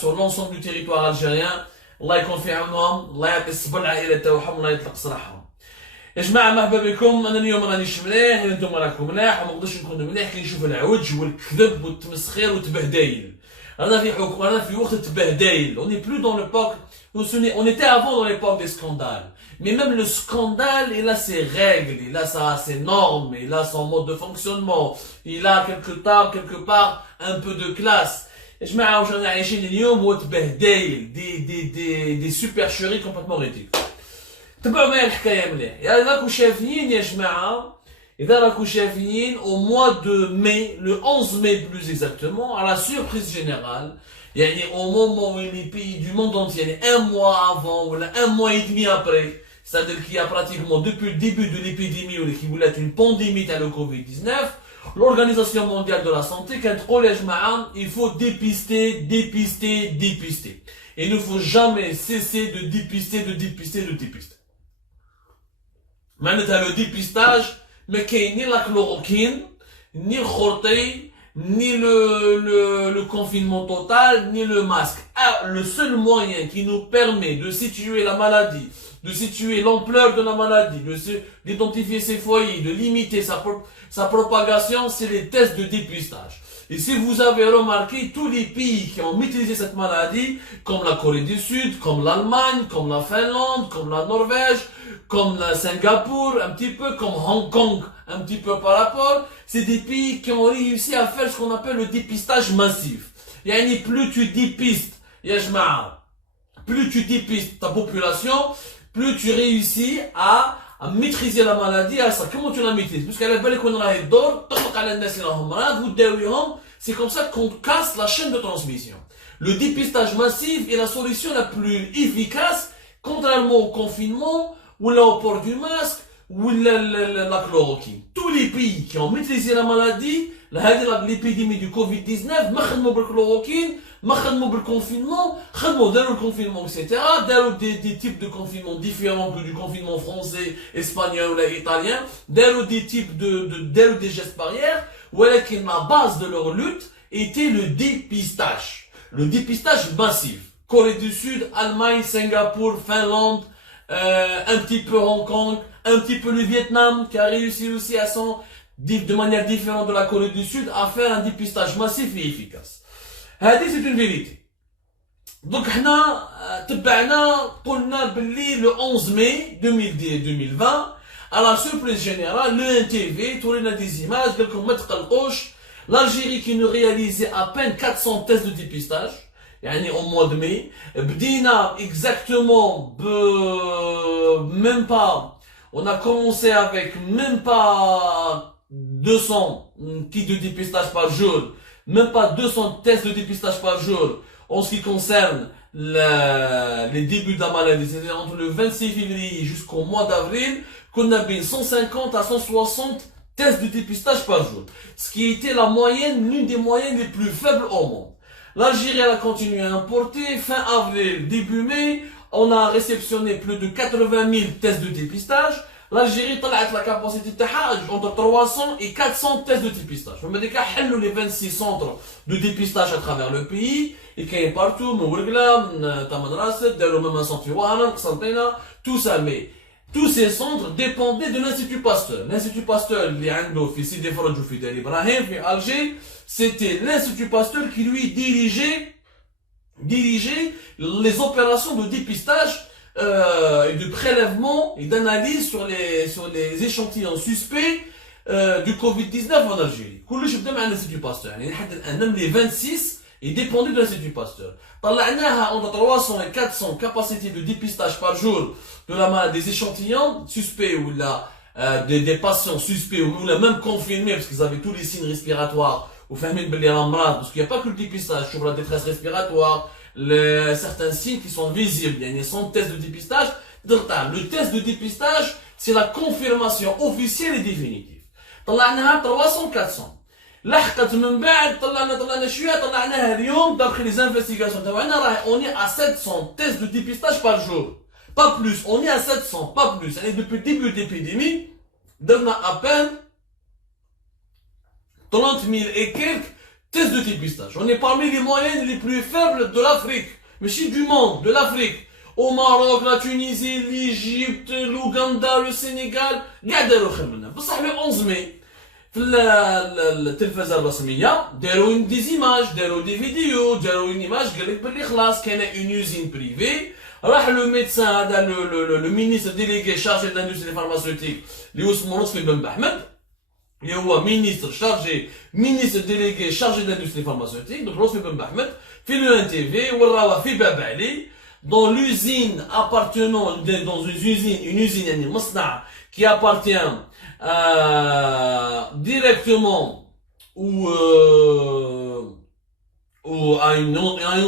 sur l'ensemble du territoire algérien. الله يكون في عونهم، الله يعطي الصبر العائلة تاعهم، الله يطلق سراحهم. يا جماعة مرحبا بكم، أنا اليوم رانيش مليح، أنتم راكم مليح، وما نقدرش نكون مليح كي نشوف العوج والكذب والتمسخير والتبهدايل. رانا في حكم، رانا في وقت التبهدايل. On n'est plus dans l'époque, on était avant dans l'époque des scandales. Mais même le scandale, il a ses règles, il a ses normes, il a son mode de fonctionnement, il a quelque part un peu de classe. يا جماعة واش رانا عايشين اليوم هو تبهدايل، دي supercheries complètement ridicules. تبعوا معايا الحكاية مليح. إذا راكم شافيين يا جماعة، إذا راكم شافيين au mois de mai, le 11 mai plus exactement, à la surprise générale, يعني au moment où les pays du monde entier, يعني un mois avant ou un mois et demi après, c'est-à-dire qu'il y a pratiquement depuis le début de l'épidémie ou qui voulait être une pandémie à le Covid-19, l'Organisation mondiale de la santé, il faut dépister. Et il ne faut jamais cesser de dépister. معناتها le dépistage, mais qu'il n'y ait ni la chloroquine, ni le khorté, ni le confinement total, ni le masque. Le seul moyen qui nous permet de situer la maladie, de situer l'ampleur de la maladie, d'identifier ses foyers, de limiter sa propagation, c'est les tests de dépistage. Et si vous avez remarqué, tous les pays qui ont maîtrisé cette maladie, comme la Corée du Sud, comme l'Allemagne, comme la Finlande, comme la Norvège, comme la Singapour, un petit peu comme Hong Kong, un petit peu par rapport, c'est des pays qui ont réussi à faire ce qu'on appelle le dépistage massif. Yani plus tu dépistes, plus tu dépistes ta population, plus tu réussis à maîtriser la maladie à ça. Comment tu la maîtrises? Parce qu'elle est qu'on a d'or, c'est comme ça qu'on casse la chaîne de transmission. Le dépistage massif est la solution la plus efficace, contrairement au confinement, ou au port du masque, ou la chloroquine. Tous les pays qui ont maîtrisé la maladie, l'épidémie du Covid-19, ما خدموا بالchloroquine, ما خدموا بالconfinement, خدموا داروا le confinement, etc. داروا des types de confinement différents que du confinement français, espagnol ou italien, داروا des types داروا des gestes barrières, ولكن la base de leur lutte était le dépistage. Le dépistage massif. Corée du Sud, Allemagne, Singapour, Finlande, un petit peu Hong Kong, un petit peu le Vietnam qui a réussi aussi de manière différente de la Corée du Sud à faire un dépistage massif et efficace. C'est une vérité. Donc احنا تبعنا قلنا باللي le 11 mai 2020 à la surprise générale le NTV تورينا des images قال لكم ما تقلقوش l'Algérie qui nous réalisait à peine 400 tests de dépistage يعني au mois de mai بدينا exactement même pas, on a commencé avec même pas 200 kits de dépistage par jour, même pas 200 tests de dépistage par jour en ce qui concerne les débuts de la maladie, c'est-à-dire entre le 26 février jusqu'au mois d'avril, qu'on a bien 150 à 160 tests de dépistage par jour, ce qui était la moyenne, l'une des moyennes les plus faibles au monde. L'Algérie a continué à importer. Fin avril, début mai, on a réceptionné plus de 80 000 tests de dépistage. L'Algérie a la capacité entre 300 et 400 tests de dépistage. On a les 26 centres de dépistage à travers le pays. Et qu'il y a partout, tout ça. Mais tous ces centres dépendaient de l'Institut Pasteur. L'Institut Pasteur, Alger, c'était l'Institut Pasteur qui lui dirigeait les opérations de dépistage et de prélèvement et d'analyse sur les échantillons suspects du Covid-19 en Algérie. l'Institut Pasteur. Les 26 et dépendait de l'Institut Pasteur. طلعناها entre 300 et 400 capacités de dépistage par jour des échantillons suspects ou des patients suspects ou même confirmés parce qu'ils avaient tous les signes respiratoires ou fermés de parce qu'il n'y a pas que le dépistage sur la détresse respiratoire, certains signes qui sont visibles. Il y a 100 tests de dépistage. Le test de dépistage, c'est la confirmation officielle et définitive. طلعناها 300 400. لحقت من بعد طلعنا شويه طلعناها اليوم d'après les investigations تاعنا on est à 700 tests de dépistage par jour, pas plus, on est à 700, pas plus. Et depuis le début de l'épidémie on a à peine 30 000 et quelques Test de dépistage. On est parmi les moyennes les plus faibles de l'Afrique. Mais si du monde, de l'Afrique. Au Maroc, la Tunisie, l'Égypte, l'Ouganda, le Sénégal. قاعد خير منها. بصح le 11 mai. في التلفزة الرسمية داروا دي زيماج داروا دي فيديو داروا اون ايماج قال لك بلي خلاص كاينه اون يوزين بريفي راح لو ميدسان هذا لو مينيستر ديليغي شارجي داندستري فارماسيوتيك اللي اسمه لطفي بن بحمد اللي هو مينيستر شارجي مينيستر ديليغي شارجي داندستري فارماسيوتيك دونك لطفي بن بحمد في لو ان تي في وراوه في باب علي dans l'usine appartenant dans une usine يعني مصنع qui appartient directement ou à une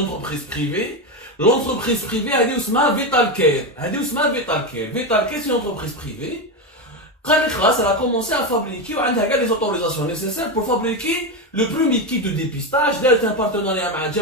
entreprise privée. L'entreprise privée a dit Vitalcare. Vitalcare c'est une entreprise privée. Elle a commencé à fabriquer, elle a les autorisations nécessaires pour fabriquer le premier kit de dépistage. Elle a un partenariat avec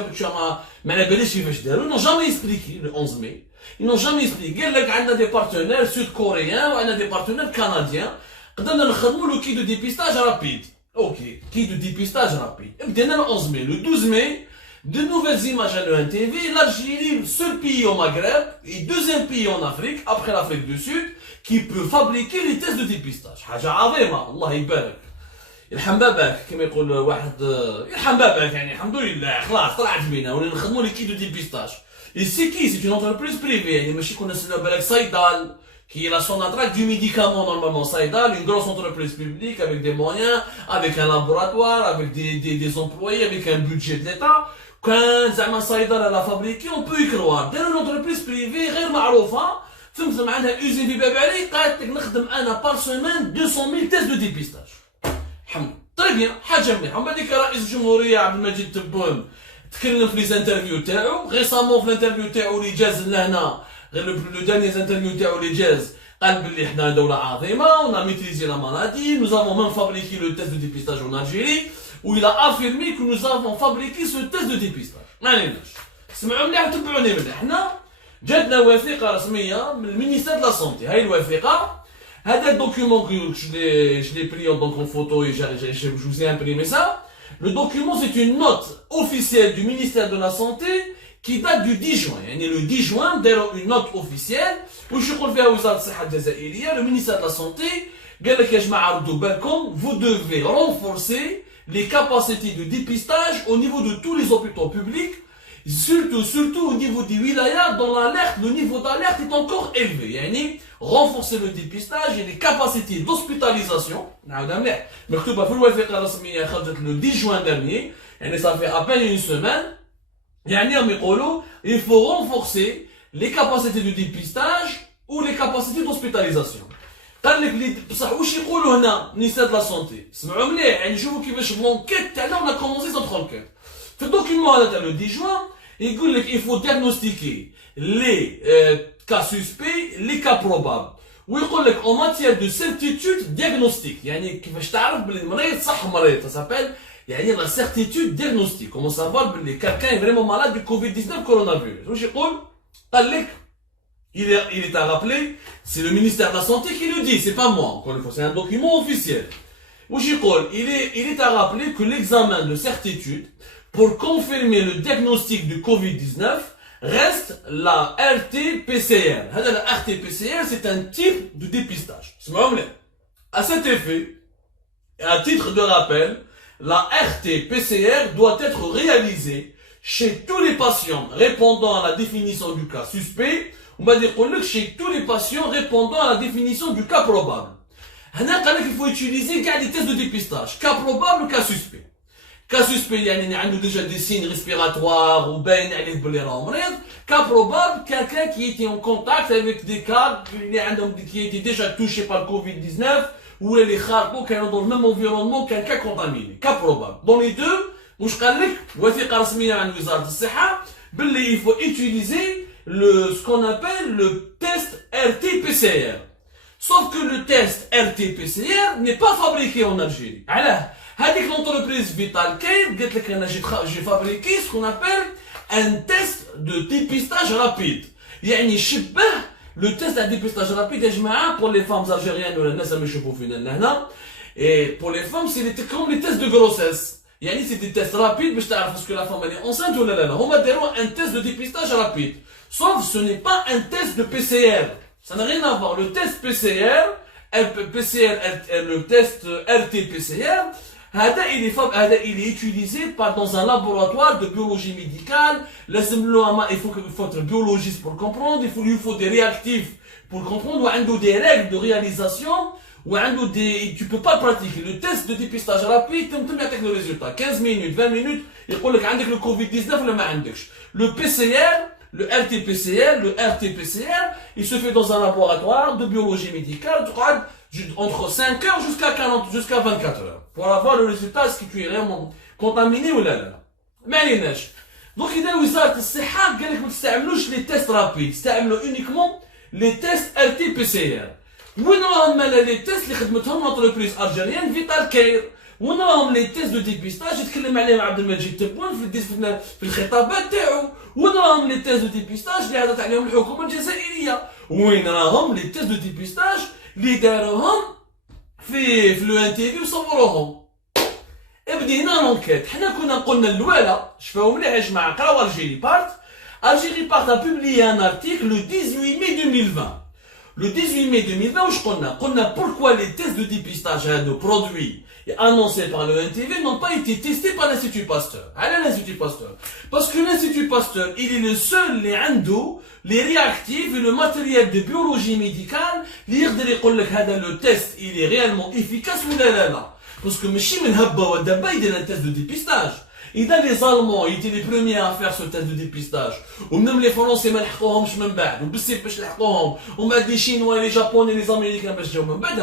ils n'ont jamais expliqué le 11 mai. Ils n'ont jamais expliqué. On a des partenaires sud-coréens, on a des partenaires canadiens. قدرنا نخدموا لو كي دو ديبيستاج رابيد اوكي كي دو ديبيستاج رابيد بدينا le 11 mai le 12 mai de nouvelles images à l'ENTV l'Algérie seul pays au Maghreb et deuxième pays en Afrique après l'Afrique du Sud qui peut fabriquer les tests de dépistage حاجة عظيمة الله يبارك يرحم باباك كما يقول واحد يرحم باباك يعني الحمد لله خلاص طلعت بينا ولينا نخدموا لي كي دو ديبيستاج et c'est qui c'est une entreprise privée يعني ماشي كنا نسمعوا بالك صيدال qui est la Sonatrach du médicament normalement, Saïdal, une grosse entreprise publique avec des moyens, avec un laboratoire, avec des employés, avec un budget de l'État. Quand Zama Saïdal a fabriqué, on peut y croire. Dans une entreprise privée, غير معروفة, ثم عندها usine في باب علي, قالت لك نخدم أنا par semaine 200 000 tests de dépistage. الحمد. Très bien, حاجة مليحة. ومن بعد رئيس الجمهورية عبد المجيد تبون تكلم في ليزانترفيو تاعو، récemment في الانترفيو تاعو اللي جاز لهنا le dernier interview تاعو les jazz قال بلي حنا دولة عظيمة on a maîtrisé la maladie nous avons même fabriqué le test de dépistage en Algérie où il a affirmé que nous avons fabriqué ce test de dépistage ما عليناش سمعوا مليح وتبعوني مليح حنا جاتنا وثيقة رسمية من المينيستير de la santé هاي الوثيقة هذا الدوكيومون que je l'ai pris donc en photo et je vous ai imprimé ça le document c'est une note officielle du ministère de la santé qui date du 10 juin. يعني le 10 juin داروا une note officielle وش يقول فيها وزارة الصحة الجزائرية le ministère de la santé قال لك يا جماعة ردوا بالكم vous devez renforcer les capacités de dépistage au niveau de tous les hôpitaux publics surtout au niveau des wilayas dont l'alerte le niveau d'alerte est encore élevé يعني renforcer le dépistage et les capacités d'hospitalisation نعاودها مليح مكتوبة في الوثيقة الرسمية خرجت le 10 juin dernier يعني ça fait à peine une semaine il faut renforcer les capacités de dépistage ou les capacités d'hospitalisation. قال لك بصح واش يقولوا هنا ministère de la santé سمعوا مليح يعني شوفوا كيفاش l'enquête تاعنا on a commencé notre enquête. في الدوكيومون هذا تاع le 10 juin يقول لك il faut diagnostiquer les cas suspects les cas probables ويقول لك en matière de certitude diagnostique يعني كيفاش تعرف بلي المريض صح مريض ça s'appelle يعني la certitude diagnostique comment savoir que quelqu'un est vraiment malade du Covid-19 coronavirus واش يقول قال لك il est à rappeler c'est le ministère de la santé qui le dit c'est pas moi encore une fois c'est un document officiel واش يقول il est à rappeler que l'examen de certitude pour confirmer le diagnostic du Covid-19 reste la RT-PCR هذا la RT-PCR c'est un type de dépistage اسمعوا مليح à cet effet et à titre de rappel la RT-PCR doit être réalisée chez tous les patients répondant à la définition du cas suspect ou bien dire chez tous les patients répondant à la définition du cas probable. Il faut utiliser des tests de dépistage. Cas probable ou cas suspect. Cas suspect, il y a déjà des signes respiratoires ou bien cas probable, quelqu'un qui était en contact avec des cas qui étaient déjà touchés par le Covid-19 ou les kharkou qui sont dans le même environnement qu'un cas contaminé. Cas probable. Dans les deux, il faut utiliser ce qu'on appelle le test RT-PCR. Sauf que le test RT-PCR n'est pas fabriqué en Algérie. Alors, avec l'entreprise Vitalcare, j'ai fabriqué ce qu'on appelle un test de dépistage rapide. يعني شبه le test de dépistage rapide يا جماعة pour les femmes algériennes ولا الناس اللي يشوفوا فينا هنا et pour les femmes c'est comme les tests de grossesse يعني c'est des tests rapides باش تعرف est-ce que la femme elle est enceinte ou لا. هما داروا un test de dépistage rapide. Sauf ce n'est pas un test de PCR. Ça n'a rien à voir. Le test PCR, le test RT-PCR, il est utilisé dans un laboratoire de biologie médicale. Il faut être biologiste pour comprendre. Il faut des réactifs pour comprendre. Il y a des règles de réalisation. Tu peux pas pratiquer. Le test de dépistage rapide, tu as le résultat. 15 minutes, 20 minutes, il faut que tu aies le Covid-19 ou le PCR, le RT-PCR, il se fait dans un laboratoire de biologie médicale, entre 5 heures jusqu'à 24 heures. Pour avoir le résultat, est-ce que tu es vraiment contaminé ou là. Mais donc, il y a وزارة الصحة قال لك ما تستعملوش les tests rapides, تستعملوا uniquement les tests RT-PCR. وين راهم لي تيست اللي خدمتهم لونتربريز الجيريان فيتال كير؟ وين راهم لي تيست دو ديبيستاج يتكلم عليهم عبد المجيد تبون في الخطابات تاعو؟ وين راهم لي تيست دو ديبيستاج اللي هضرت عليهم الحكومه الجزائريه؟ وين راهم لي تيست دو ديبيستاج اللي داروهم في لو ان تي في وصوروهم؟ بدينا لونكيت. حنا كنا قلنا الاولى شفاو مليح يا جماعه قراو الجيري بارت. الجيري بارت a publié un article le 18 mai 2020. Le 18 mai 2020, on a pourquoi les tests de dépistage de produits annoncés par le NTV n'ont pas été testés par l'Institut Pasteur. Allez l'Institut Pasteur. Parce que l'Institut Pasteur, il est le seul, les réactifs et le matériel de biologie médicale, le test, il est réellement efficace ou là. Parce que ماشي من هبة ودبة يدير un test de dépistage. Et dans les Allemands, ils étaient les premiers à faire ce test de dépistage. Ou même les Français, ما لحقوهمش من بعد. وبالسيف باش لحقوهم. وما les Chinois, les Japonais, les Américains باش جاو من بعد.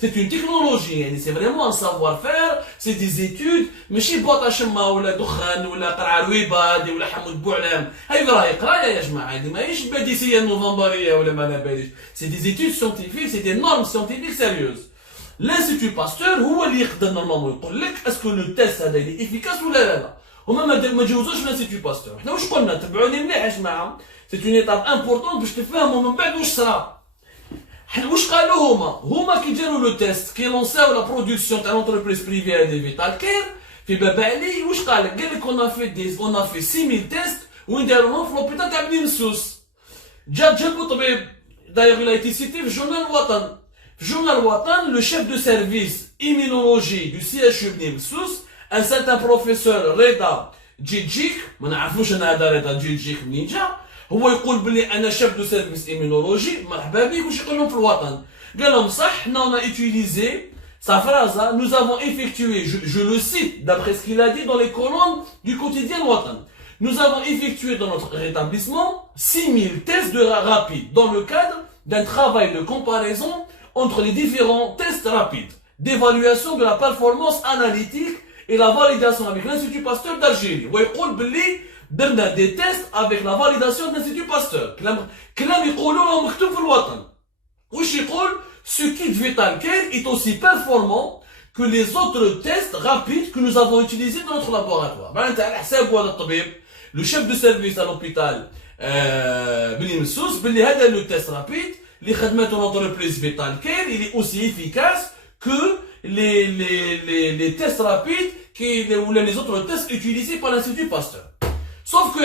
C'est une technologie. يعني c'est vraiment un savoir-faire. C'est des études. ماشي بوطة شمة ولا دخان ولا قرعة رويبة ولا حمود بوعلام. هاي راهي قراية يا جماعة. هذه ماهيش باديسية نوفمبرية ولا ما باليش. C'est des études scientifiques. C'est des normes scientifiques sérieuses. L'Institut Pasteur هو اللي يقدر نورمالمون يقول لك اسكو لو تيست هذا اللي افيكاس ولا لا. هما ما جوزوش الانستيتو باستور. حنا واش قلنا؟ تبعوني مليح يا جماعه. سي اون ايتاب امبورطون باش تفهموا من بعد واش صرا. حنا واش قالوا هما كي داروا لو تيست كي لونساو لا برودكسيون تاع لونتربريز بريفي دي فيتال كير في باب علي واش قال لك اون في 6000 تيست وين داروهم في لوبيتال تاع بني مسوس. جابوا طبيب دايوغ il a été cité في جورنال الوطن. Journal Watan, le chef de service immunologie du CHU Bni Msous, un certain professeur Reda Djidjik, ما نعرفوش انا هذا رضا دجيجيك منين جا، هو يقول بلي انا شيف دو سيرفيس ايمونولوجي مرحبا بك واش يقول لهم في الوطن؟ قال لهم صح حنا on a utilisé sa phrase, nous avons effectué, je le cite d'après ce qu'il a dit dans les colonnes du quotidien Watan. Nous avons effectué dans notre rétablissement 6000 tests de rapides dans le cadre d'un travail de comparaison entre les différents tests rapides, d'évaluation de la performance analytique et la validation avec l'Institut Pasteur d'Algérie. ويقول بلي درنا des tests avec la validation de l'Institut Pasteur. كلام يقولوا لهم مكتوب في الوطن. وش يقول ce kit Vital Care est aussi performant que les autres tests rapides que nous avons utilisés dans notre laboratoire. معناتها على حساب هذا الطبيب le chef de service à l'hôpital بني مسوس بلي هذا le test rapide les خدمات l'entreprise Vital Care, il est aussi efficace que les tests rapides ou les autres tests utilisés par l'Institut Pasteur. Sauf que,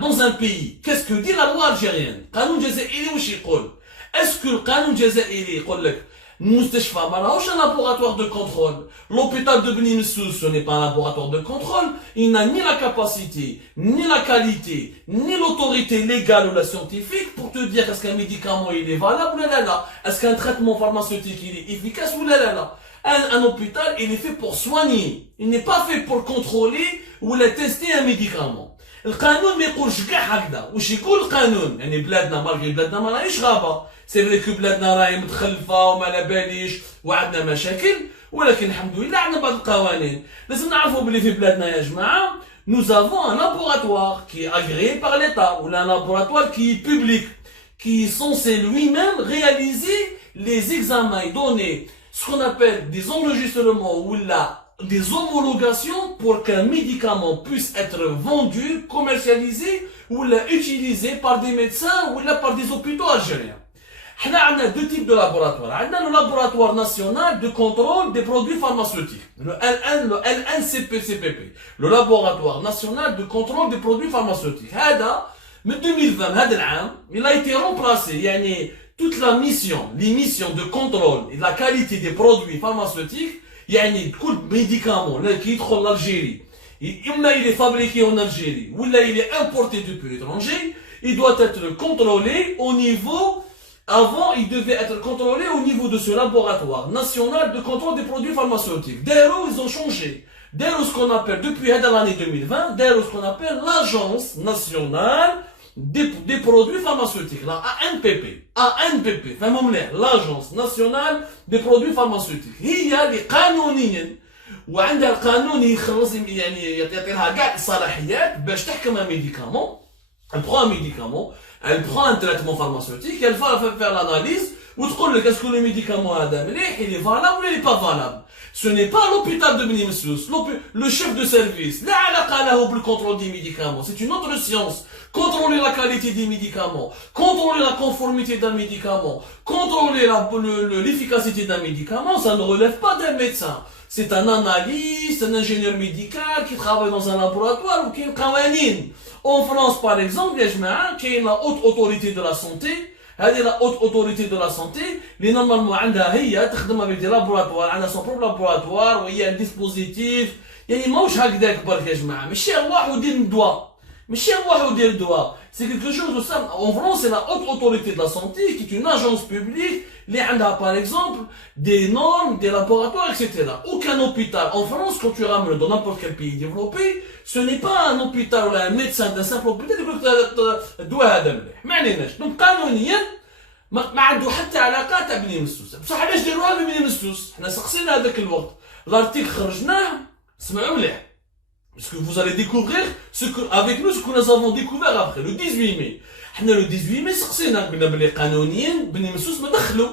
dans un pays, qu'est-ce que dit la loi algérienne? قانون جزائري وش يقول؟ Est-ce que القانون الجزائري يقول لك المستشفى ما راهوش un laboratoire de contrôle? L'hôpital de Bni Msous, ce n'est pas un laboratoire de contrôle. Il n'a ni la capacité, ni la qualité, ni l'autorité légale ou la scientifique pour te dire est-ce qu'un médicament il est valable ou là. Est-ce qu'un traitement pharmaceutique il est efficace ou là. Un hôpital il est fait pour soigner. Il n'est pas fait pour contrôler ou tester un médicament. القانون ما يقولش كاع هكذا. واش يقول القانون؟ يعني بلادنا مالغي بلادنا ما راهيش غابه. سي فري كو بلادنا راهي متخلفه وما لا باليش وعندنا مشاكل، ولكن الحمد لله عندنا بعض القوانين. لازم نعرفوا بلي في بلادنا يا جماعه nous avons un laboratoire qui est agréé par l'État ou un laboratoire qui est public, qui est censé lui-même réaliser les examens et donner ce qu'on appelle des enregistrements ou des homologations pour qu'un médicament puisse être vendu, commercialisé ou utilisé par des médecins ou par des hôpitaux algériens. On a deux types de laboratoires. On a le laboratoire national de contrôle des produits pharmaceutiques. Le LNCPCPP. Le laboratoire national de contrôle des produits pharmaceutiques. Mais 2020, il a été remplacé. Yani, toute la mission, les missions de contrôle et de la qualité des produits pharmaceutiques, yani, tout médicament qui est en Algérie, il est fabriqué en Algérie, ou là il est importé depuis l'étranger, il doit être contrôlé au niveau. Avant, il devait être contrôlé au niveau de ce laboratoire national de contrôle des produits pharmaceutiques. D'ailleurs, ils ont changé. D'ailleurs, ce qu'on appelle, depuis l'année 2020, d'ailleurs, ce qu'on appelle l'Agence nationale des produits pharmaceutiques, la ANPP. ANPP, l'Agence nationale des produits pharmaceutiques. Il y a les قانونيا وعندها القانون يخلص يعني يعطيها كاع الصلاحيات باش تحكم un médicament. Elle prend un médicament, elle prend un traitement pharmaceutique, elle va faire l'analyse, ou est-ce que le médicament il est valable ou il n'est pas valable. Ce n'est pas l'hôpital de Beni Messous, le chef de service, le contrôle des médicaments, c'est une autre science. Contrôler la qualité des médicaments, contrôler la conformité d'un médicament, contrôler l'efficacité d'un médicament, ça ne relève pas d'un médecin. C'est un analyste, un ingénieur médical qui travaille dans un laboratoire ou qui est قوانين. En France, par exemple, il y a la haute autorité de la santé. La haute autorité de la santé, les normalement, elle travaille avec des laboratoires, elle a son propre laboratoire, il y a un dispositif. Il y a ماهوش هكذاك برك يا جماعة. ماشي واحد يدير الدواء. ماشي واحد يدير الدواء. C'est quelque chose de ça. En France, c'est la haute autorité de la santé qui est une agence publique. Les a par exemple des normes, des laboratoires, etc. Aucun hôpital en France, quand tu ramènes dans n'importe quel pays développé, ce n'est pas un hôpital ou un médecin d'un simple hôpital qui يقول لك الدواء هذا مليح. ما عليناش. Donc قانونيا ما عنده حتى علاقه تاع بني مسوس. بصح علاش داروها ببني مسوس؟ حنا سقسينا هذاك الوقت. لارتيكل خرجناه سمعوا مليح. Parce que vous allez découvrir avec nous ce que nous avons découvert après, le 18 mai. احنا le 18 mai سقسينا قلنا بلي قانونيا بني مسوس ما دخلوا.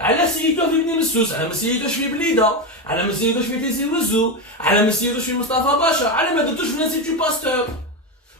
على سيدوه في بني مسوس، على ما سيدوش في بليده، على ما سيدوش في تيزي وزو، على ما سيدوش في مصطفى باشا، على ما درتوش في الانستيتو باستور.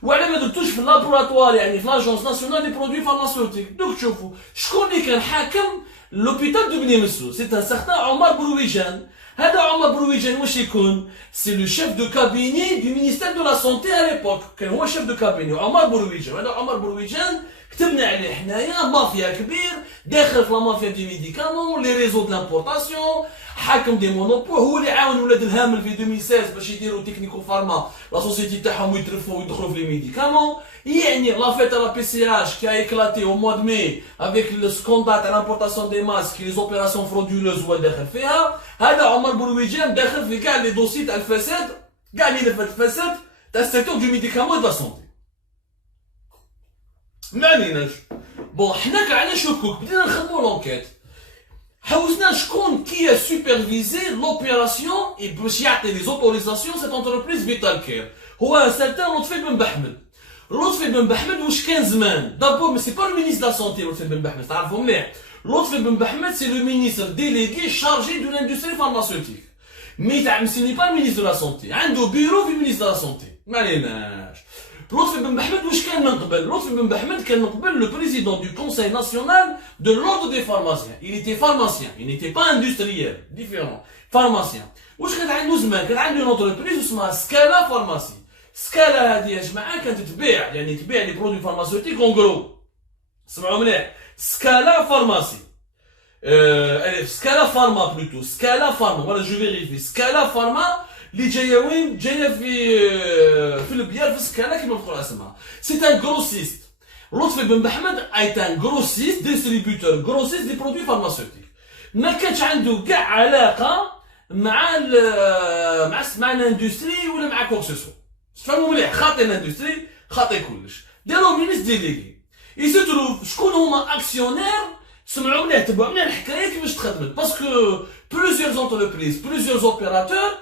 وعلى ما درتوش في اللابوراتوار يعني في لاجونس ناسيونال دي برودوي فارماسيوتيك. دوك تشوفوا شكون اللي كان حاكم لوبيتال دو بني مسوس؟ سي ان سارتان عمر برويجان. هذا عمر برويجان واش يكون؟ سي لو شيف دو كابيني دو مينيستير دو لا سونتي ا ليبوك، كان هو شيف دو كابيني عمر برويجان. هذا عمر برويجان كتبنا عليه حنايا مافيا كبير داخل في لا مافيا دي ميديكامون لي ريزو دو لامبورطاسيون، حاكم دي مونوبول، هو اللي عاون ولاد الهامل في 2016 باش يديروا تكنيكو فارما لا سوسيتي تاعهم ويترفوا ويدخلوا في لي ميديكامون. يعني لا فيت لا بي سي اش كي a éclaté au mois de mai avec le scandale تاع l'importation des masques les opérations frauduleuses هو داخل فيها. هذا عمر برويجان داخل في كاع لي دوسي تاع الفساد، كاع ملفات الفساد تاع السيكتور دو ميديكامون و دو لا سونتي. ما عليناش. بون حنا كعلاش هكوك بدينا نخدمو لونكيت، حوسنا شكون كي سوبرفيزي لوبيراسيون باش يعطي لي زوتوريزاسيون سيت انتربريز فيتال كير. هو ان سارتان لطفي بن بحمد. لطفي بن بحمد واش كان زمان؟ دابور سي با لو مينيستر لا سونتي لطفي بن بحمد، تعرفوا مليح. لطفي بن بحمد سي لو مينيستر ديليغي شارجي دو لاندستري فارماسيوتيك. مي تاع سي ني با المينيستر لا سونتي، عنده بيرو في المينيستر لا سونتي. ما عليناش. لطفي بن بحمد واش كان من قبل؟ لطفي بن بحمد كان من قبل لو بريزيدون دو كونساي ناسيونال دو لوردر دي فارماسيان. Il était pharmacien, il n'était pas industriel, différent. Pharmacien. واش كانت عنده زمان؟ كان عنده اونتربريز اسمها سكالا فارماسي. سكالا هذه يا جماعه كانت تبيع يعني تبيع لي برودوي فارماسيوتيك اون غرو. سمعوا مليح. سكالا فارماسي. سكالا فارما بلوتو، سكالا فارما، ولا جو فيريفي. سكالا فارما اللي جايه وين؟ جايه في البيار في سكالا كيما نقولوا اسمها. سي ان غروسيست. لطفي بن محمد ايت ان غروسيست ديستريبيوتور، غروسيست دي برودوي فارماسيوتيك. ما كانش عنده كاع علاقه مع الاندستري ولا مع كوكسوسو. تفهموا مليح، خاطي الاندستري خاطي كلش. داروا مينيس ديليغي. يسي تروف شكون هما اكسيونير. سمعوا مليح، تبعوا مليح الحكايه كيفاش تخدمت. باسكو plusieurs entreprises, plusieurs opérateurs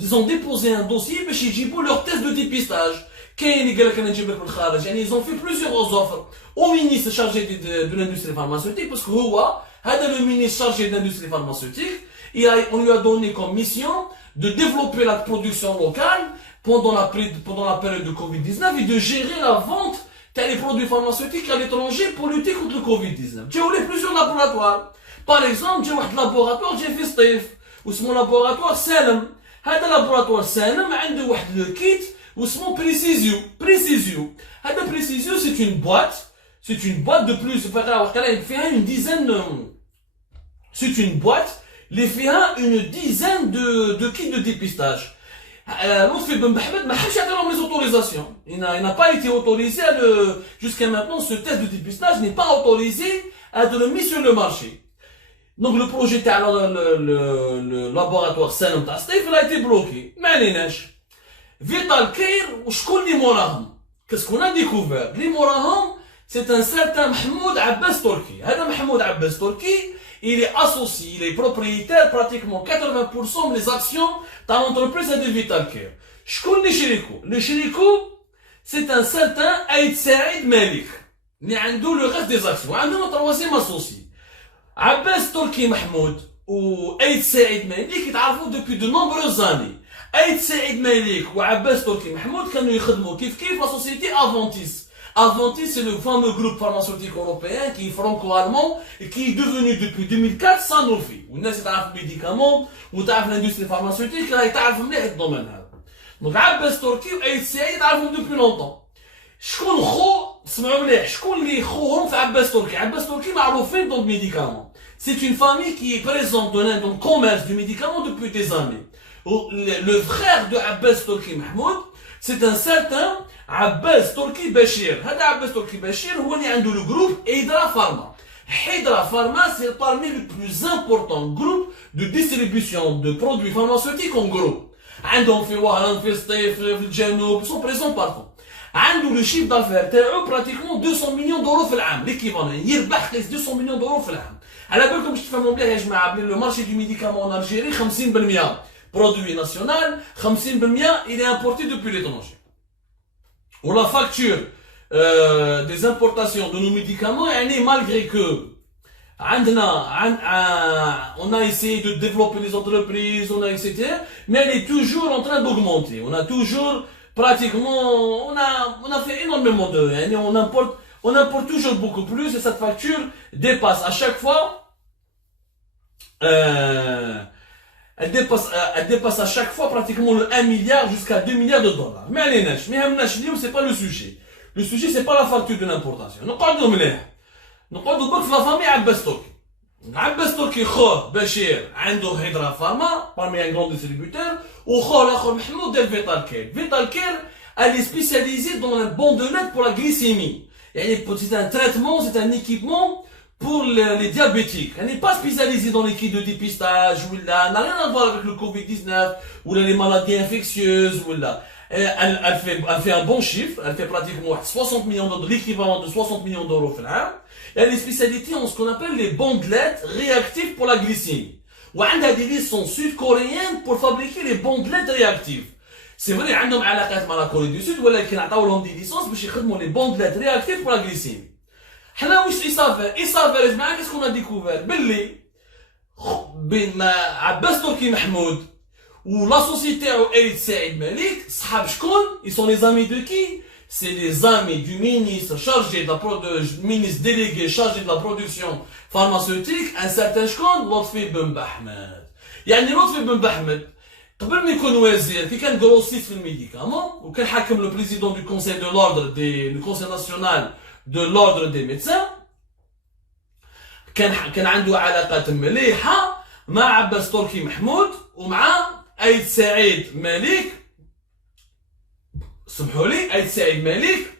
ils ont déposé un dossier باش يجيبوا leur test de dépistage. كاين اللي قال لك انا نجيب لك من الخارج، يعني ils ont fait plusieurs offres au ministre chargé de l'industrie pharmaceutique parce que هو هذا le ministre chargé de l'industrie pharmaceutique. On lui a donné comme mission de développer la production locale pendant la période de Covid-19 et de gérer la vente t'as les produits pharmaceutiques à l'étranger pour lutter contre le Covid-19. Tu as plusieurs laboratoires. Par exemple, j'ai un laboratoire, j'ai fait Steve, ou c'est mon laboratoire Salem. هذا laboratoire Salem عنده واحد le kit واسمه Precisio. Precisio. هذا Precisio c'est une boîte de plus, فيها une dizaine, c'est une boîte, اللي فيها une dizaine de kits de dépistage. Lotfi Ben Mohamed n'a pas les autorisations. Il n'a pas été autorisé jusqu'à maintenant, ce test de dépistage n'est pas autorisé à être mis sur le marché. Donc le projet le laboratoire Salem Tastef, il a été bloqué. Mais Vital Care, وشكون اللي موراهم? Qu'est-ce qu'on a découvert? اللي موراهم, c'est un certain Mahmoud Abbas Torki. هذا Mahmoud Abbas Torki, il est associé, il est propriétaire pratiquement 80% des actions dans l'entreprise de Vital Care. شكون اللي شريكو? Le شريكو, c'est un certain Aïd Saïd Malik. اللي عنده le reste des actions. عندنا troisième associé. Abbas Torki Mahmoud ou Aïd Saïd Malik يتعرفوا depuis de nombreuses années. Aïd Saïd Malik ou Abbas Torki Mahmoud كانوا يخدموا كيف la société Aventis. Aventis, c'est le fameux groupe pharmaceutique européen qui est franco-allemand et qui est devenu depuis 2004 Sanofi. والناس يتعرفوا الميديكامون وتعرف l'industrie pharmaceutique راهي تعرف مليح الدومين هذا. Donc Abbas Torki و Aïd Saïd يتعرفوا depuis longtemps. شكون خو سمعوا مليح شكون اللي خوهم في عباس تركي؟ عباس تركي معروفين dans le médicament. C'est une famille qui est présente dans le commerce du médicament depuis des années. Le frère de Abbas Torki Mahmoud, c'est un certain Abbas Torki Bachir. هذا Abbas Torki Bachir هو اللي عنده le groupe Hydra Pharma. Hydra Pharma, c'est parmi les plus importants groupes de distribution de produits pharmaceutiques en gros. عندهم في وهران في سطيف في الجنوب, ils sont présents partout. عنده le chiffre d'affaires تاعو pratiquement 200 millions d'euros في العام. l'équivalent يربح 200 millions d'euros في العام. على بالكم باش تفهموا مليح يا جماعه بلي le marché du médicament en Algérie 50% produit national, 50% il est importé depuis l'étranger. Ou la facture des importations de nos médicaments, malgré que on a essayé de développer les entreprises, etc., mais elle est toujours en train d'augmenter. On a toujours pratiquement, on a fait énormément on importe toujours beaucoup plus et cette facture dépasse à chaque fois, elle dépasse à chaque fois pratiquement le 1 milliard jusqu'à 2 milliards de dollars. Mais c'est pas le sujet. Le sujet, c'est pas la facture de l'importation. Nous parlons de la famille Abbas Torki. Abbas Torki, خوه بشير عنده هيدرا فارما parmi un grand distributeur, ou خوه l'autre Mahmoud de Vital Care. Vital Care, elle est spécialisée dans la bandelette pour la glycémie. C'est un traitement, c'est un équipement pour les diabétiques. Elle n'est pas spécialisée dans les kits de dépistage, elle n'a rien à voir avec le Covid-19, ou les maladies infectieuses, elle fait un bon chiffre, elle fait pratiquement 60 millions d'euros, l'équivalent de 60 millions d'euros. Elle est spécialisée en ce qu'on appelle les bandelettes réactives pour la glycémie. Ou elle a des licences sud-coréennes pour fabriquer les bandelettes réactives. C'est vrai, عندهم علاقات مع la Corée du Sud, ولكن عطاو لهم des licences باش يخدموا les bandelettes réactives pour la glycémie. حنا واش يصافر يا جماعه qu'est-ce qu'on a découvert باللي بين عباس تركي محمود ou la société Aïd Saïd Malik, صحاب شكون? Ils sont les amis de qui? C'est les amis du ministre chargé de ministre délégué chargé de la production pharmaceutique, un certain شكون? Lotfi Ben Mohamed. يعني Lotfi Ben Mohamed قبل ما يكون وزير كي كان grossiste في الميديكامون وكان حاكم le président du conseil de l'ordre du conseil national de l'ordre des médecins, كان عنده علاقات مليحة مع عباس تركي محمود ومع أيد سعيد مالك. سمحوا لي, أيد سعيد مالك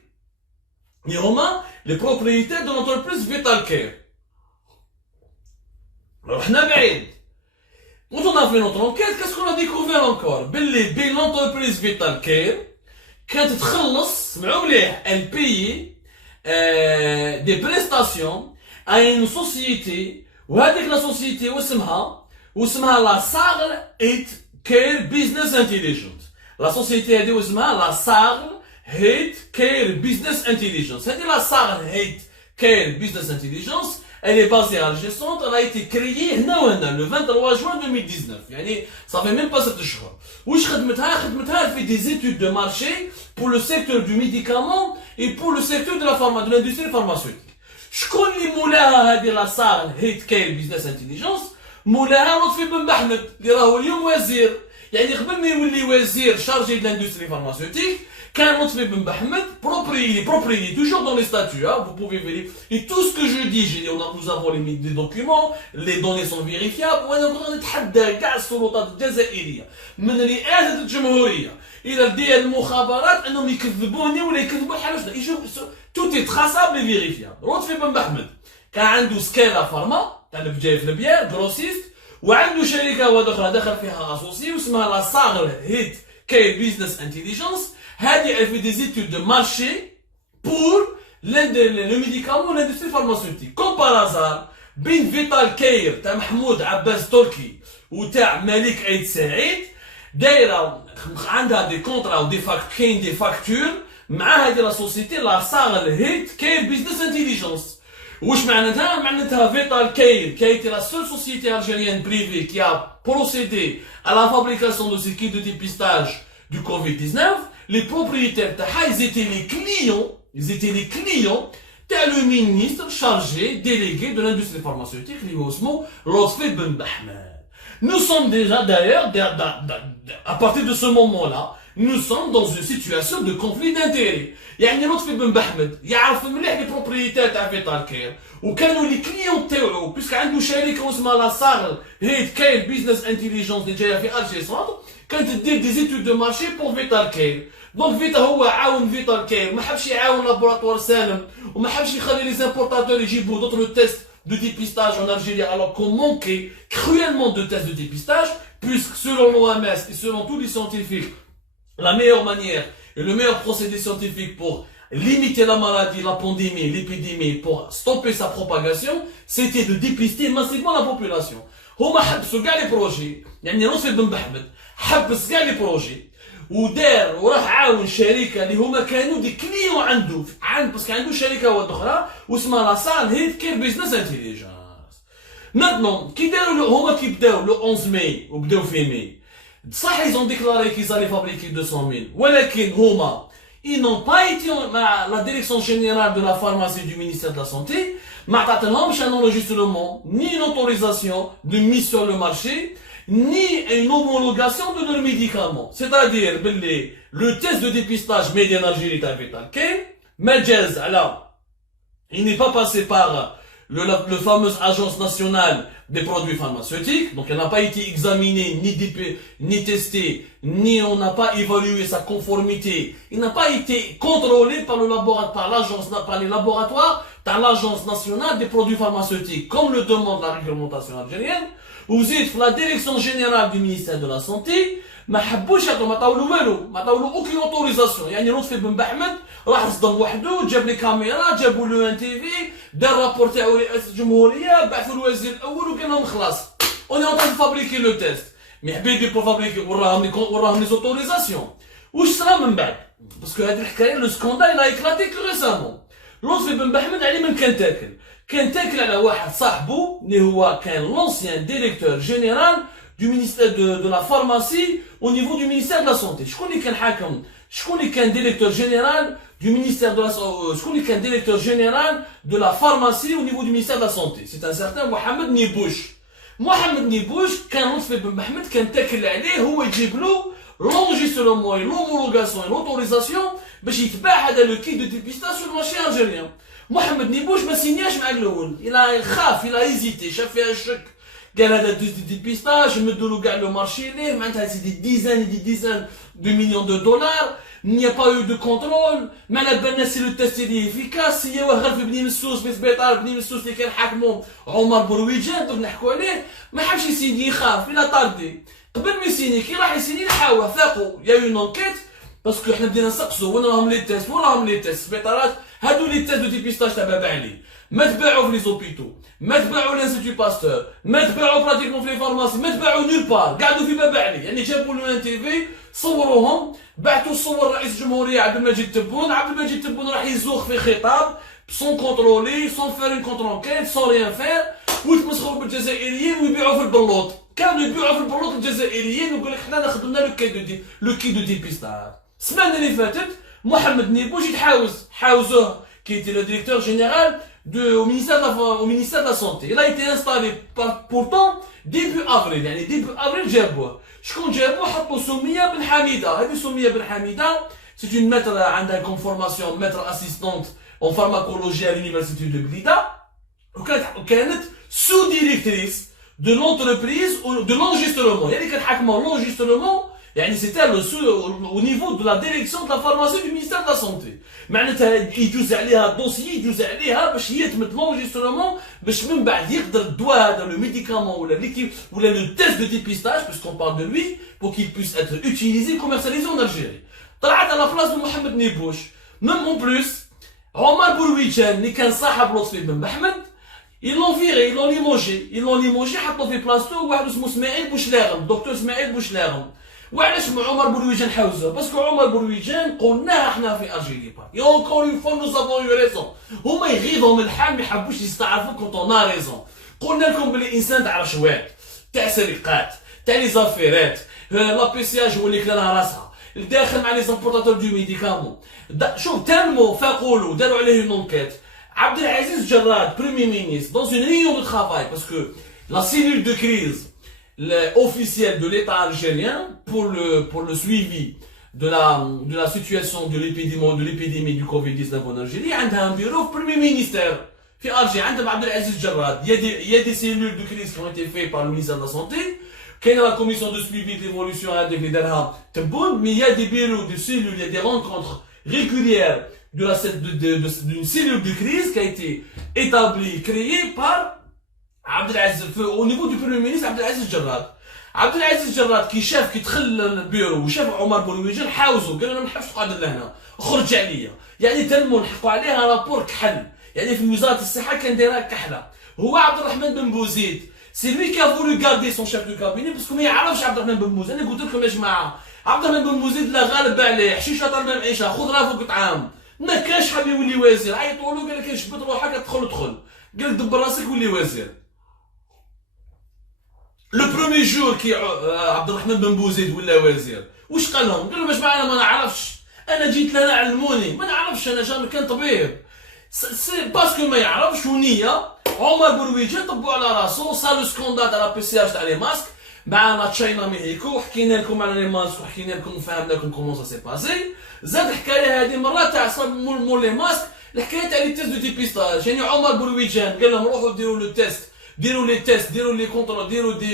اللي هما les propriétaires de l'entreprise Vital Care. رحنا بعيد. Quand on a fait notre enquête, qu'est-ce qu'on a découvert encore? باللي l'entreprise Vital Care كانت تخلص, سمعوا مليح, elle payait des prestations à une société, وهذيك la société واسمها la Sarl Health Care Business Intelligence. La société هذه واسمها la Sarl Health Care Business Intelligence. هذه la Sarl Health Care Business Intelligence, elle est basée à Alger Centre, elle a été créée le 23 juin 2019. Ça fait même pas 7 jours. Wesh خدمتها elle fait des études de marché pour le secteur du médicament et pour le secteur de l'industrie pharmaceutique. شكون اللي مولاها هذه لا صار هيت كاين بيزنس انتيليجنس؟ مولاها لطفي بن محمد اللي راهو اليوم وزير. قبل ما يولي وزير chargé de l'industrie pharmaceutique, quand Lotfi Ben Mohamed, propriété, toujours dans les statuts, hein, vous pouvez vérifier. Et tout ce que je dis, nous avons les documents, les données sont vérifiables, وانا نتحدى كاع السلطات الجزائريه من رئاسه الجمهوريه الى ديال المخابرات انهم يكذبوني ولا يكذبوا حاجه. tout est traçable et vérifiable. Lotfi Ben Mohamed كان عنده سكيلا فارما تاع البجاي في البيع جروسيست، وعنده شركه واحده اخرى دخل فيها اسوسي واسمها لا صاغر هيت كاي بيزنس انتيليجنس. Elle fait des études de marché pour le médicament ou l'industrie pharmaceutique. Comme par hasard, بين فيتال كير تاع محمود عباس تركي وتاع مالك عيد سعيد دايره عندها دي كونترا ودي كاين دي فاكتور مع هذه لا سوسيتي لا صاغ هيت كير بيزنس انتيليجنس. واش معناتها؟ معناتها فيتال كير qui a été la seule société algérienne privée qui a procédé à la fabrication de ces kits de dépistage du Covid-19. Les propriétaires, ils étaient les clients de le ministre chargé, délégué de l'industrie pharmaceutique, Lotfi Ben Mohamed. Nous sommes déjà d'ailleurs, à partir de ce moment-là, nous sommes dans une situation de conflit d'intérêts. Lotfi Ben Mohamed, les propriétaires de Vital Care, ou les clients تاعو, puisqu'il y a شركة اسمها لا صاغ هيت كاين بيزنس انتيليجنس اللي جايه في الجي سونتر كانت تدير دي زيتود دو مارشي بور فيتال كير. دونك فيتا هو عاون فيتال كير، ما حبش يعاون لابوراتوار سالم وما حبش يخلي لي زامبورتاتور يجيبوا دوطرو تيست de dépistage en Algérie alors qu'on manquait cruellement de tests de dépistage, puisque selon l'OMS et selon tous les scientifiques, la meilleure manière et le meilleur procédé scientifique pour limiter la maladie, la pandémie, l'épidémie, pour stopper sa propagation, c'était de dépister massivement la population. هما حبسوا كاع لي بروجي، لطفي بن محمد حبس كاع لي بروجي ودار وراح عاون شركه اللي هما كانوا دي كليون عنده باسكو عنده شركه واحده اخرى واسمها لا صال هيت كير بيزنس انتيليجنس. ماتنون كي داروا هما كي بداو لو 11 ماي وبداو في ماي صح ils ont déclaré qu'ils allaient fabriquer 200 000 ولكن هما ils n'ont pas été la direction générale de la pharmacie du ministère de la santé ما عطاتلهمش un enregistrement ni une autorisation de mise sur le marché ni une homologation de leurs médicaments. C'est-à-dire le test de dépistage médian Algérie Vital Care, Medjez, alors, il n'est pas passé par le fameuse agence nationale des produits pharmaceutiques, donc elle n'a pas été examinée, ni testée, ni on n'a pas évalué sa conformité, il n'a pas été contrôlé par les laboratoires, par l'agence nationale des produits pharmaceutiques, comme le demande la réglementation algérienne. Vous êtes la direction générale du ministère de la santé, ما حبوش يعطوا ما طاولوا والو، ما طاولوا aucune autorisation. لطفي بن محمد راح صدم وحده، جاب لي كاميرا، جابوا له ان تي في، دار رابور تاعو رئاسة الجمهورية، بعثوا الوزير الأول وقال لهم خلاص، on est en train de fabriquer le test. مي حبيبي pour fabriquer وراهم لي autorisation. واش صرا من بعد؟ باسكو هذه الحكاية لو سكوندال il a éclaté que récemment. لطفي بن محمد عليه من كان تاكل على واحد صاحبه اللي هو كان l'ancien directeur général du ministère de la pharmacie au niveau du ministère de la santé. شكون اللي كان حاكم؟ شكون اللي كان directeur général du ministère de la شكون اللي كان directeur général de la pharmacie au niveau du ministère de la santé? C'est un certain Mohamed Nibouch. Mohamed Nibouch كان لطفي بن محمد كان تاكل عليه هو يجيب له l'enregistrement et l'homologation et l'autorisation باش يتباع هذا لو كيت دو ديبيستاج sur le marché algérien. محمد نيبوش ما سينياش مع الاول، خاف il a hésité، شاف فيها الشك، قال هذا دو ديبيستاج نمدوا له كاع لو مارشي ليه معناتها سي دي ديزان دو مليون دو دولار، il n'y a pas eu de contrôle، ما على بالنا سي لو تيست اللي افيكاس، هي وهغر في بني مسوس في سبيطار بني مسوس اللي كان حاكمو عمر برويجان دوك نحكوا عليه، ما حبش يسيني يخاف، il a tardé، قبل ما يسيني كي راح يسيني لحاوه فاقوا، يا اون انكيت باسكو حنا بدينا نسقسوا وين راهم لي تيست، سبيطارات هادو لي تيست دو ديبيستاج تاع بابا علي ما تباعوا في لي زوبيتو، ما تباعوا لانستيتو باستور، ما تباعوا براتيكمون في لي فارماسي، ما تباعوا نول بار، قعدوا في بابا علي. جابوا له ان تي في صوروهم، بعثوا الصور رئيس الجمهوريه عبد المجيد تبون راح يزوخ في خطاب sans contrôler, sans faire une contre-enquête, sans rien faire, ويتمسخروا بالجزائريين ويبيعوا في البلوط. كانوا يبيعوا في البلوط الجزائريين ويقول لك حنا خدمنا لو كي دو ديبيستاج. السمانه اللي فاتت محمد نيبوش حاوزوه qui était le directeur général au ministère de la Santé. Il a été installé pourtant début avril, يعني début avril جابوه. شكون جابوه؟ حطوا سمية بن حميدة. هذه سمية بن حميدة c'est une maître عندها comme formation maître assistante en pharmacologie à l'université de Blida. وكانت sous-directrice de l'entreprise de l'enregistrement. يعني كانت حاكمة l'enregistrement. يعني c'était au niveau de la direction de la pharmacie du ministère de la Santé. معناتها يجوز عليها الدوسيي يجوز عليها باش هي تمد لونجسترمون باش من بعد يقدر الدواء هذا لو ميديكامون ولا ليكيب ولا لو تيست دو ديبيستاج puisqu'on parle de lui pour qu'il puisse être utilisé commercialisé en Algérie. طلعت على بلاص de محمد نيبوش. même en plus عمر برويجان اللي كان صاحب لطفي بن محمد ils l'ont viré, ils l'ont limogé حطوا في بلاصتو واحد اسمه اسماعيل بوشلاغم الدكتور اسماعيل بوشلاغم. وعلاش عمر برويجان حاوزه؟ باسكو عمر برويجان قلناها احنا في ارجيلي بار. اونكور اون فوا نو افون يو ريزون. هما يغيظهم الحال ما يحبوش يستعرفوا كونت اون ا ريزون. قلنا لكم بلي الانسان تاع رشوات تاع سرقات تاع لي زافيرات لا بي سي اج هو اللي كلا لها راسها داخل مع لي زامبورتاتور دو ميديكامون. شوف تنمو فاقولوا داروا عليه اون انكيت. عبد العزيز جراد بريمي مينيستر دون اون ريون دو ترافاي باسكو لا سيلول دو كريز officiel de l'État algérien pour le suivi de la situation de l'épidémie du Covid-19 en Algérie. Il y a un bureau du Premier ministère في Alger. عندهم عبد العزيز جراد. Il y a des cellules de crise qui ont été faites par le ministère de la Santé. كاين la commission de suivi de l'évolution هذيك اللي دارها تبون. Mais il y a des bureaux de cellules, il y a des rencontres régulières d'une cellule de crise qui a été établie, créée par عبد العزيز au niveau du Premier ministre عبد العزيز جراد. عبد العزيز جراد كي شاف كي دخل البيرو وشاف عمر برويجان حاوزو قال له ما نحبش تقعد لهنا خرج عليا. يعني تنمو نحطوا عليها رابور كحل. يعني في وزاره الصحه كان دايرها كحله. هو عبد الرحمن بن بوزيد سي لوي كي فولو غاردي سون شيف دو كابيني باسكو ما يعرفش عبد الرحمن بن بوزيد. انا قلت لكم يا جماعه عبد الرحمن بن بوزيد لا غالب عليه حشيشه طال معيشه خضره فوق طعام ما كانش حاب يولي وزير. عيطوا له قال لك جبد روحك ادخل قال لك دبر راسك ولي وزير. لو برومي جور كي عبد الرحمن بن بوزيد ولا وزير واش قال لهم؟ قال لهم باش معنا ما نعرفش انا جيت لهنا علموني ما نعرفش انا جا كان طبيب سي باسكو ما يعرفش ونيه. عمر برويجان طبوا على راسو صار لو سكوندال تاع لا بي سي اش تاع لي ماسك معنا تشاينا ميحيكو وحكينا لكم على لي ماسك وحكينا لكم فهمنا لكم كومون سا سي باسي. زاد الحكايه هذه مره تاع صاب مول لي ماسك الحكايه تاع لي تيست دو ديبيستاج. يعني عمر برويجان قال لهم روحوا ديروا لو تيست ديروا لي تيست ديروا لي كونترول ديروا دي